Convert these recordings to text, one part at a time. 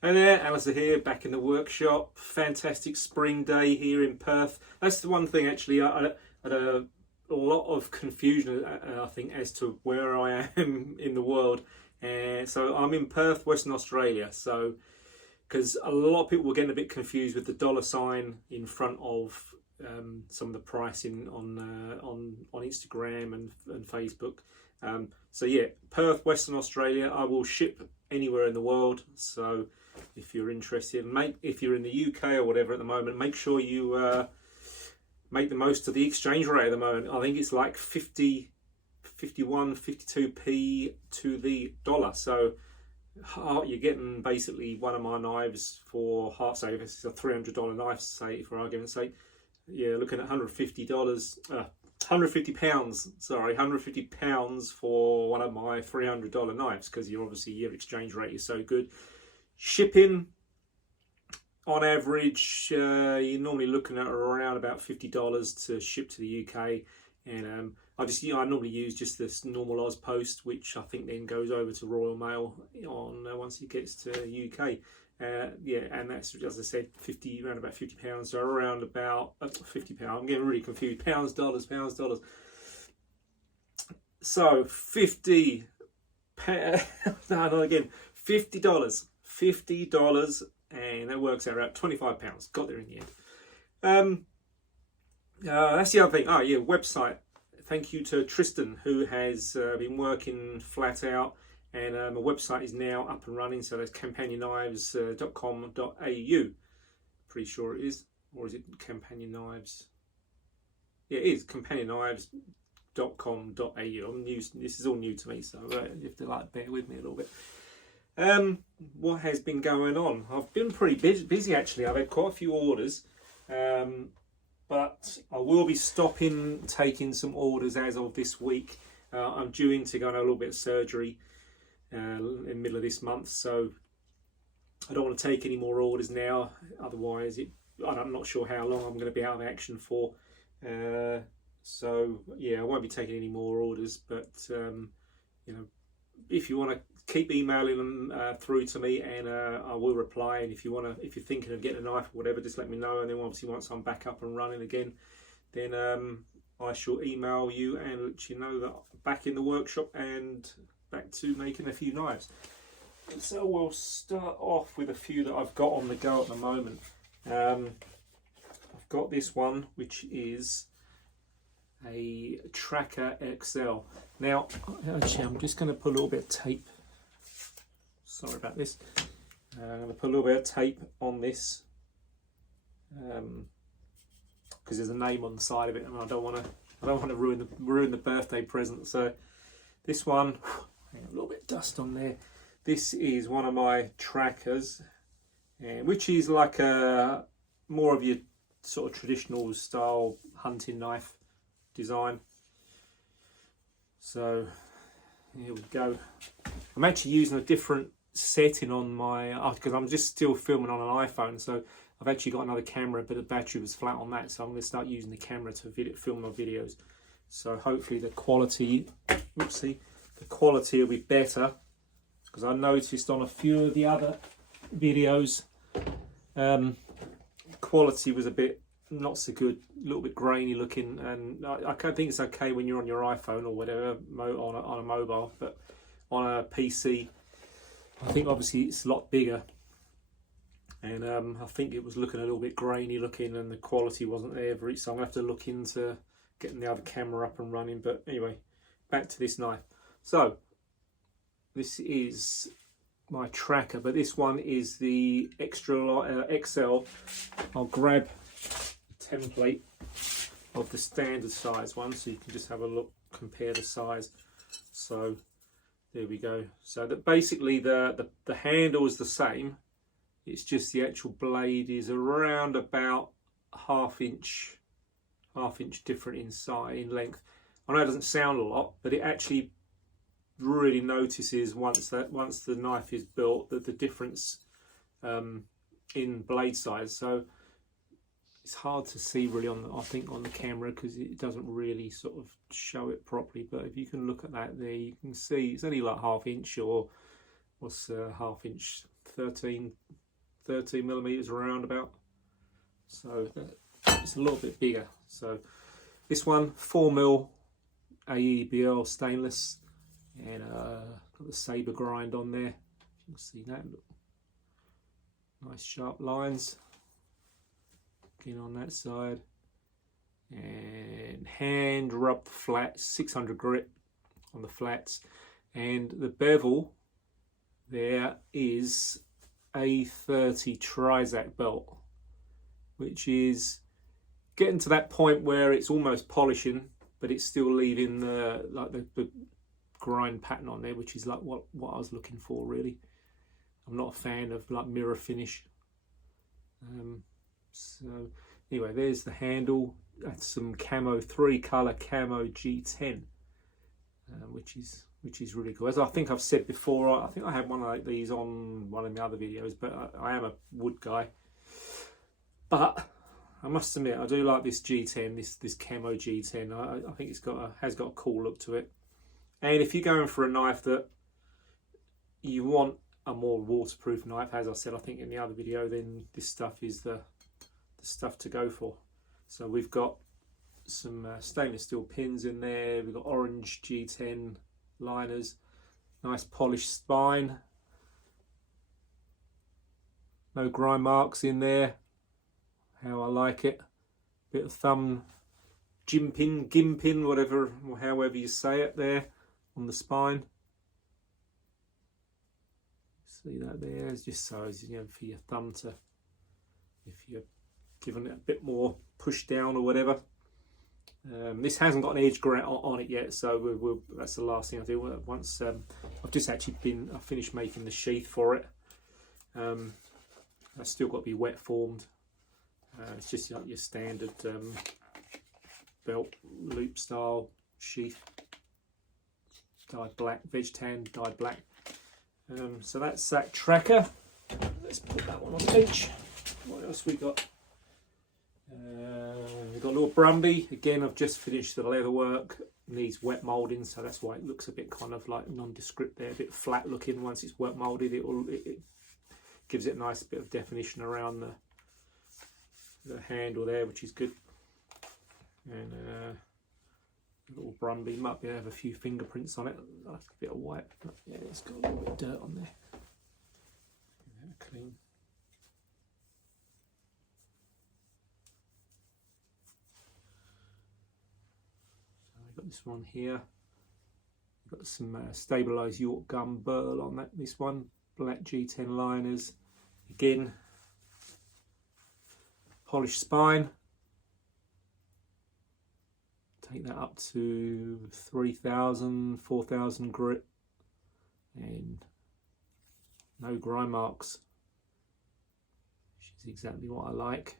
Hey there, Alistair here, back in the workshop. Fantastic spring day here in Perth. That's the one thing actually, I had a lot of confusion, I think, as to where I am in the world. So I'm in Perth, Western Australia. So, because a lot of people were getting a bit confused with the dollar sign in front of some of the pricing on Instagram and Facebook. So yeah, Perth, Western Australia. I will ship anywhere in the world. So if you're interested, if you're in the UK or whatever at the moment, make sure you make the most of the exchange rate at the moment. I think it's like 50, 51, 52p to the dollar. So you're getting basically one of my knives for half. Say if it's a $300 knife, say for argument's sake, yeah, looking at $150. £150, sorry, £150 for one of my $300 knives, because obviously your exchange rate is so good. Shipping, on average, you're normally looking at around about $50 to ship to the UK, and I normally use just this normal Oz Post, which I think then goes over to Royal Mail on once it gets to UK. Yeah, and that's, as I said, around about £50, so around about £50. I'm getting really confused. Pounds, dollars. So 50. No, again, $50, and that works out about £25. Got there in the end. That's the other thing. Oh yeah, website. Thank you to Tristan, who has been working flat out. And my website is now up and running, so that's companionknives.com.au. Pretty sure it is, or is it Companion Knives? Yeah, it is companionknives.com.au. I'm new. This is all new to me, so you have to bear with me a little bit. What has been going on? I've been pretty busy actually. I've had quite a few orders, but I will be stopping taking some orders as of this week. I'm due to go on a little bit of surgery in the middle of this month, so I don't want to take any more orders now, otherwise I'm not sure how long I'm going to be out of action for, so yeah, I won't be taking any more orders, but if you want to keep emailing them through to me, and I will reply. And if you're thinking of getting a knife or whatever, just let me know, and then obviously once I'm back up and running again, then I shall email you and let you know that I'm back in the workshop and back to making a few knives. So we'll start off with a few that I've got on the go at the moment. I've got this one, which is a Tracker XL. Now, actually, I'm just going to put a little bit of tape. Sorry about this. I'm going to put a little bit of tape on this because there's a name on the side of it, and I don't want to ruin the birthday present. So this one. A little bit of dust on there. This is one of my Trackers, which is like a more of your sort of traditional style hunting knife design. So here we go. I'm actually using a different setting on my, because I'm just still filming on an iPhone, so I've actually got another camera, but the battery was flat on that, so I'm going to start using the camera to film my videos. So hopefully the quality, the quality will be better, because I noticed on a few of the other videos quality was a bit not so good, a little bit grainy looking, and I think it's okay when you're on your iPhone or whatever on a mobile, but on a PC I think obviously it's a lot bigger, and I think it was looking a little bit grainy looking, and the quality wasn't there for it, so I'm going to have to look into getting the other camera up and running. But anyway, back to this knife. So this is my Tracker, but this one is the extra XL. I'll grab the template of the standard size one, so you can just have a look, compare the size. So there we go. So that basically the handle is the same. It's just the actual blade is around about half inch different in length. I know it doesn't sound a lot, but it actually really notices once the knife is built, that the difference in blade size. So it's hard to see really on the camera, because it doesn't really sort of show it properly. But if you can look at that there, you can see it's only like half inch, or what's half inch, 13 millimeters around about. So it's a little bit bigger. So this one 4mm AEBL stainless, and got the saber grind on there. You can see that. Look. Nice sharp lines. Again on that side. And hand rubbed flat, 600 grit on the flats. And the bevel there is A30 Trizac belt, which is getting to that point where it's almost polishing, but it's still leaving the grind pattern on there, which is like what I was looking for really. I'm not a fan of like mirror finish. So anyway, there's the handle. That's some camo, 3-color camo G10, which is really cool. As I think I've said before, I think I had one like these on one of the other videos, but I am a wood guy. But I must admit, I do like this G10, this camo G10. I think has got a cool look to it. And if you're going for a knife that you want a more waterproof knife, as I said, I think in the other video, then this stuff is the stuff to go for. So we've got some stainless steel pins in there. We've got orange G10 liners, nice polished spine, no grind marks in there, how I like it. Bit of thumb gimping, whatever, or however you say it there on the spine. See that there? It's just so as you know, for your thumb to, if you're giving it a bit more push down or whatever. This hasn't got an edge grit on it yet, so that's the last thing I do. Once I've just actually I finished making the sheath for it. That's still got to be wet formed. It's just like your standard belt loop style sheath, dyed black, veg tan, dyed black. So that's that tracker. Let's put that one on the bench. What else we got? We've got a little Brumby. Again, I've just finished the leather work. Needs wet moulding, so that's why it looks a bit kind of like nondescript there, a bit flat looking. Once it's wet moulded, it gives it a nice bit of definition around the handle there, which is good. And a little Brumby, might be able to have a few fingerprints on it, like a bit of white, but yeah, it's got a little bit of dirt on there. Clean. Got this one here. Got some stabilised York gum burl on that. This one, black G10 liners. Again, polished spine. Take that up to 3,000, 4,000 grit, and no grind marks, which is exactly what I like.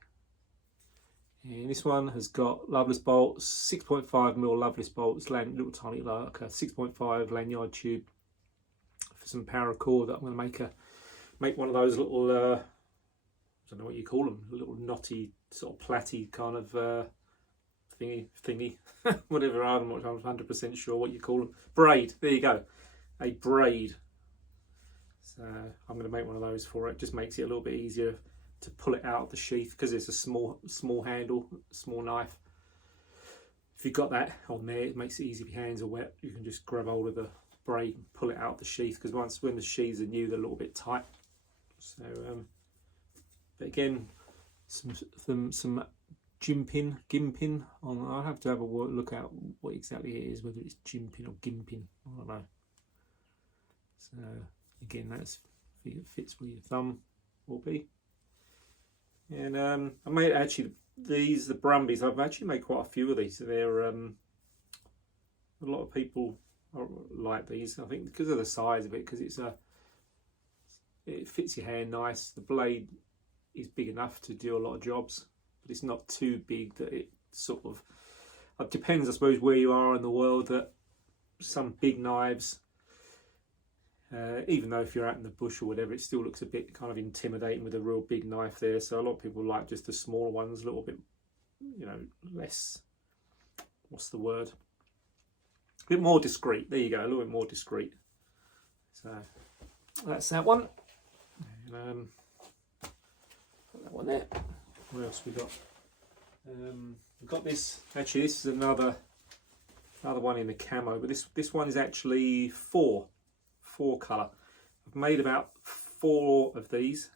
And this one has got loveless bolts, 6.5mm loveless bolts, little tiny, like a 6.5 lanyard tube for some paracord. That I'm going to make one of those little, I don't know what you call them, little knotty, sort of platty kind of thingy, whatever. I'm not 100% sure what you call them. Braid. There you go, a braid. So I'm going to make one of those for it. Just makes it a little bit easier to pull it out of the sheath because it's a small handle, small knife. If you've got that on there, it makes it easy if your hands are wet. You can just grab hold of the braid and pull it out of the sheath, because when the sheaths are new, they're a little bit tight. So, but again, some gimping on. I'll have to have a look at what exactly it is, whether it's gimping or gimping. I don't know. So again, it fits where your thumb will be. And I made actually the Brumbies. I've actually made quite a few of these. They're a lot of people like these. I think because of the size of it, because it fits your hand nice. The blade is big enough to do a lot of jobs, but it's not too big that it sort of. It depends, I suppose, where you are in the world. That some big knives. Even though if you're out in the bush or whatever, it still looks a bit kind of intimidating with a real big knife there. So a lot of people like just the smaller ones, a little bit, less, what's the word? A bit more discreet. There you go, a little bit more discreet. So that's that one. And put that one there. What else we got? We've got this. Actually, this is another one in the camo, but this one is actually four colour. I've made about 4 of these,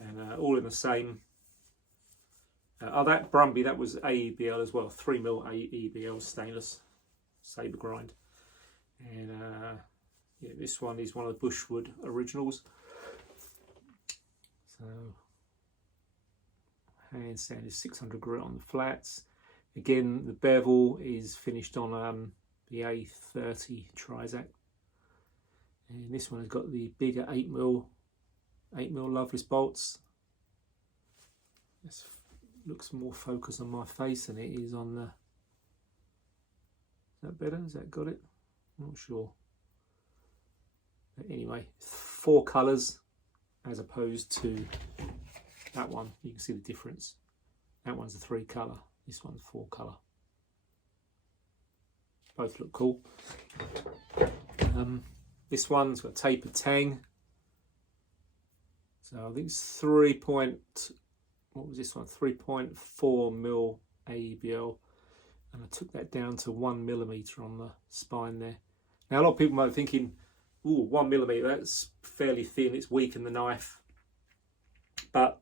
and all in the same. That Brumby, that was AEBL as well, 3mm AEBL stainless sabre grind, and yeah, this one is one of the Bushwood originals. So hand sand is 600 grit on the flats. Again, the bevel is finished on the A30 Trizac, and this one has got the bigger 8mm Loveless bolts. This looks more focused on my face than it is on the. Is that better? Has that got it? I'm not sure. But anyway, 4 colours as opposed to that one. You can see the difference. That one's a 3 colour. This one's 4 colour. Both look cool. This one's got tapered tang. So I think it's what was this one? 3.4mm AEBL, and I took that down to 1mm on the spine there. Now a lot of people might be thinking, "Ooh, 1mm, that's fairly thin. It's weak in the knife." But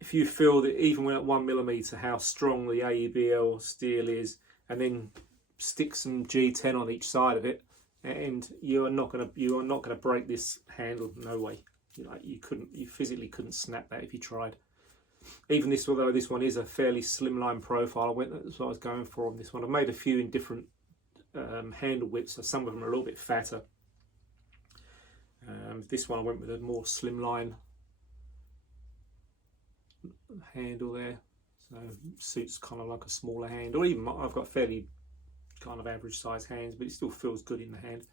if you feel that even when at 1mm, how strong the AEBL steel is, and then stick some G10 on each side of it, and you are not gonna break this handle. No way. You physically couldn't snap that if you tried. Even this, although this one is a fairly slimline profile, that's what I was going for on this one. I've made a few in different handle widths, so some of them are a little bit fatter. This one I went with a more slimline handle there, so suits kind of like a smaller hand, or even I've got fairly kind of average size hands, but it still feels good in the hand.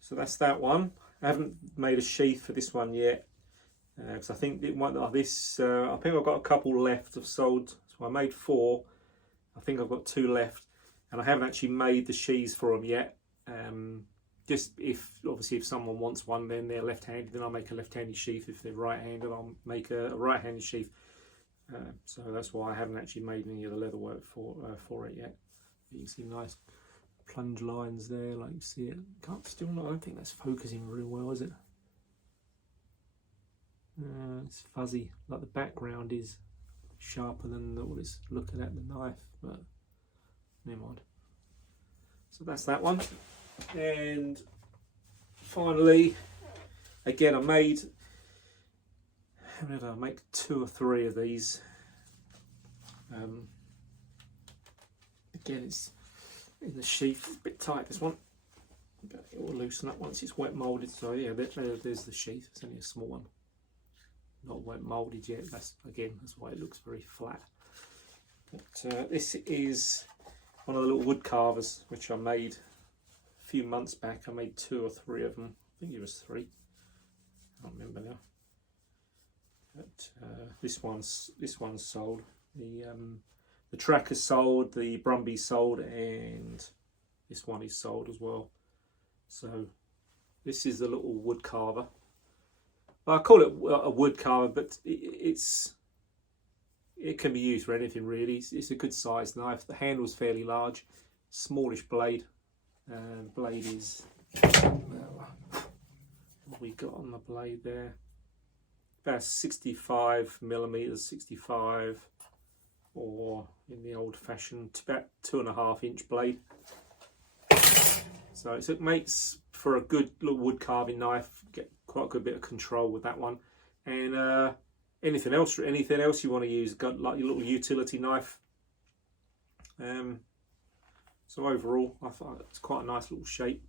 So that's that one. I haven't made a sheath for this one yet, because I think it might. I think I've got a couple left. I've sold, so I made 4. I think I've got 2 left, and I haven't actually made the sheaths for them yet. Just if someone wants one, then they're left-handed, then I'll make a left-handed sheath. If they're right-handed, I'll make a right-handed sheath. So that's why I haven't actually made any of the leather work for it yet. You can see nice plunge lines there, like you see it. I don't think that's focusing real well, is it? It's fuzzy, like the background is sharper than what it's looking at the knife, but never mind. So that's that one. And finally, again, how many did I make? 2 or 3 of these. Again, it's in the sheath, a bit tight, this one, but it will loosen up once it's wet moulded. So yeah, there's the sheath. It's only a small one, not wet moulded yet. That's why it looks very flat. But this is one of the little wood carvers which I made a few months back. I made 2 or 3 of them. I think it was 3. I can't remember now. But this one's sold. The Tracker's sold, the Brumby's sold, and this one is sold as well. So this is the little wood carver. Well, I call it a wood carver, but it can be used for anything really. It's a good sized knife. The handle's fairly large, smallish blade. Blade is, what we got on the blade there? About 65mm, 65, or in the old fashioned, about 2.5 inch blade. So it makes for a good little wood carving knife. Get quite a good bit of control with that one. And anything else you want to use, got like your little utility knife. So overall, I thought it's quite a nice little shape.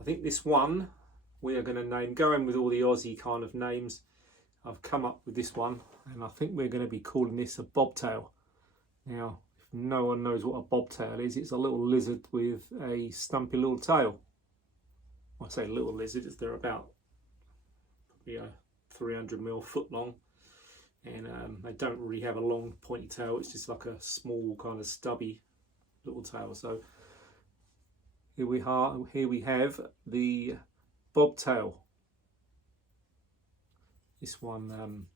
I think this one we are going to name, going with all the Aussie kind of names, I've come up with this one, and I think we're going to be calling this a bobtail. Now, if no one knows what a bobtail is, it's a little lizard with a stumpy little tail. I say little lizard, they're about probably a 300mm foot long, and they don't really have a long pointy tail. It's just like a small kind of stubby little tail. So Here we have the bobtail. This one,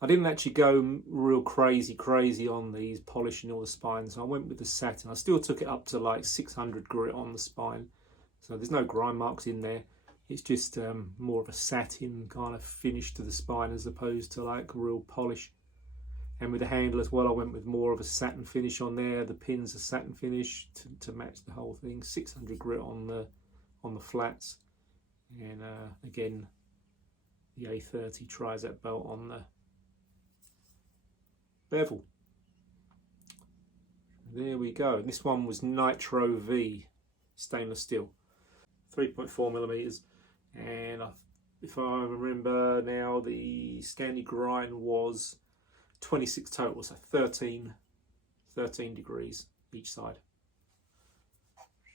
I didn't actually go real crazy on these polishing all the spines. I went with the satin. I still took it up to like 600 grit on the spine, so there's no grind marks in there. It's just more of a satin kind of finish to the spine as opposed to like real polish. And with the handle as well, I went with more of a satin finish on there. The pins are satin finish to match the whole thing. 600 grit on the flats, and again the A30 tri-zap belt on the bevel. There we go. This one was Nitro V stainless steel, 3.4 millimeters, and if I remember now, the Scandi grind was 26 total, so 13 degrees each side.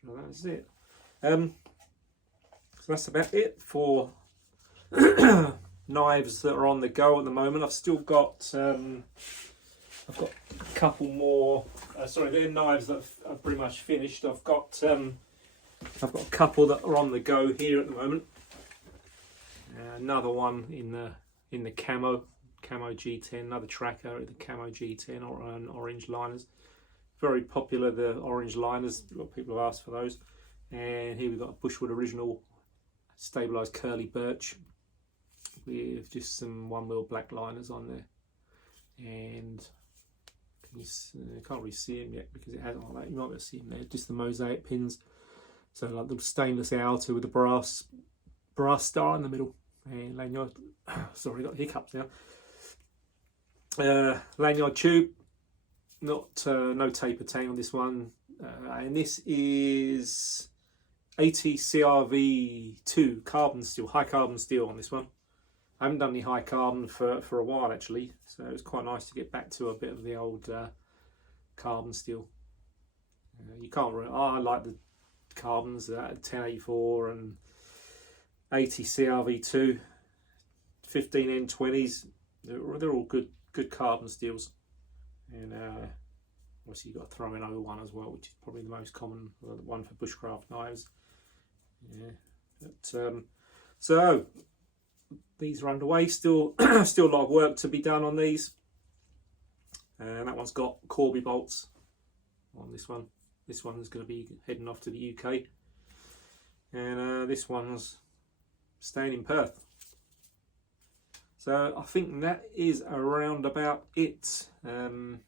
So that's it. So that's about it for knives that are on the go at the moment. I've still got I've got a couple more. Sorry, they're knives that I've pretty much finished. I've got a couple that are on the go here at the moment. Another one in the camo G10, another tracker, the camo G10 or orange liners. Very popular, the orange liners. A lot of people have asked for those. And here we've got a Bushwood original stabilised curly birch with just some 1mm black liners on there. And I can't really see them yet because it hasn't like that. You might be able to see them there. Just the mosaic pins. So like the stainless outer with the brass star in the middle. And lanyard. Sorry, got hiccups now. Lanyard tube. Not no taper tang on this one. And this is 80 CRV2 carbon steel, high carbon steel on this one. I haven't done any high carbon for a while actually, so it was quite nice to get back to a bit of the old carbon steel. You can't really, I like the carbons, 1084 and 80 CRV2, 15 N20s. They're all good carbon steels. And obviously you've got to throw in 01 as well, which is probably the most common one for bushcraft knives. Yeah, but, so these are underway. Still a lot of work to be done on these. And that one's got Corby bolts on this one. This one's going to be heading off to the UK, and this one's staying in Perth. So I think that is around about it for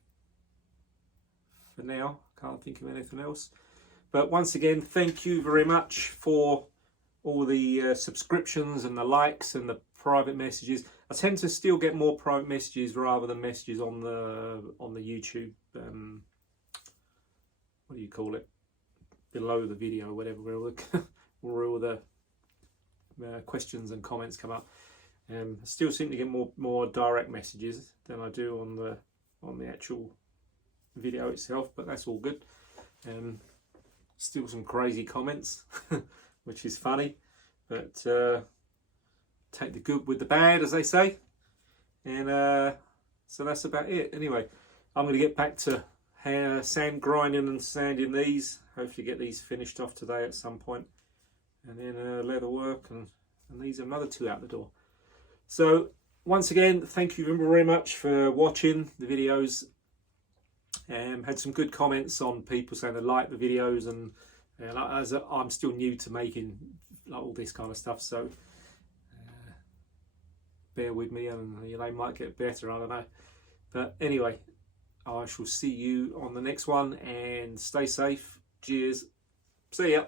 now. Can't think of anything else. But once again, thank you very much for all the subscriptions and the likes and the private messages. I tend to still get more private messages rather than messages on the YouTube. What do you call it? Below the video, whatever, where all the questions and comments come up. I still seem to get more direct messages than I do on the actual video itself, but that's all good. Still some crazy comments, which is funny, but take the good with the bad, as they say. And so that's about it. Anyway, I'm going to get back to sand grinding and sanding these. Hopefully get these finished off today at some point, and then leather work, and these are another 2 out the door. So once again, thank you very much for watching the videos. Had some good comments on people saying they like the videos, and as I'm still new to making all this kind of stuff, so bear with me, and they might get better, I don't know. But anyway, I shall see you on the next one, and stay safe. Cheers. See ya.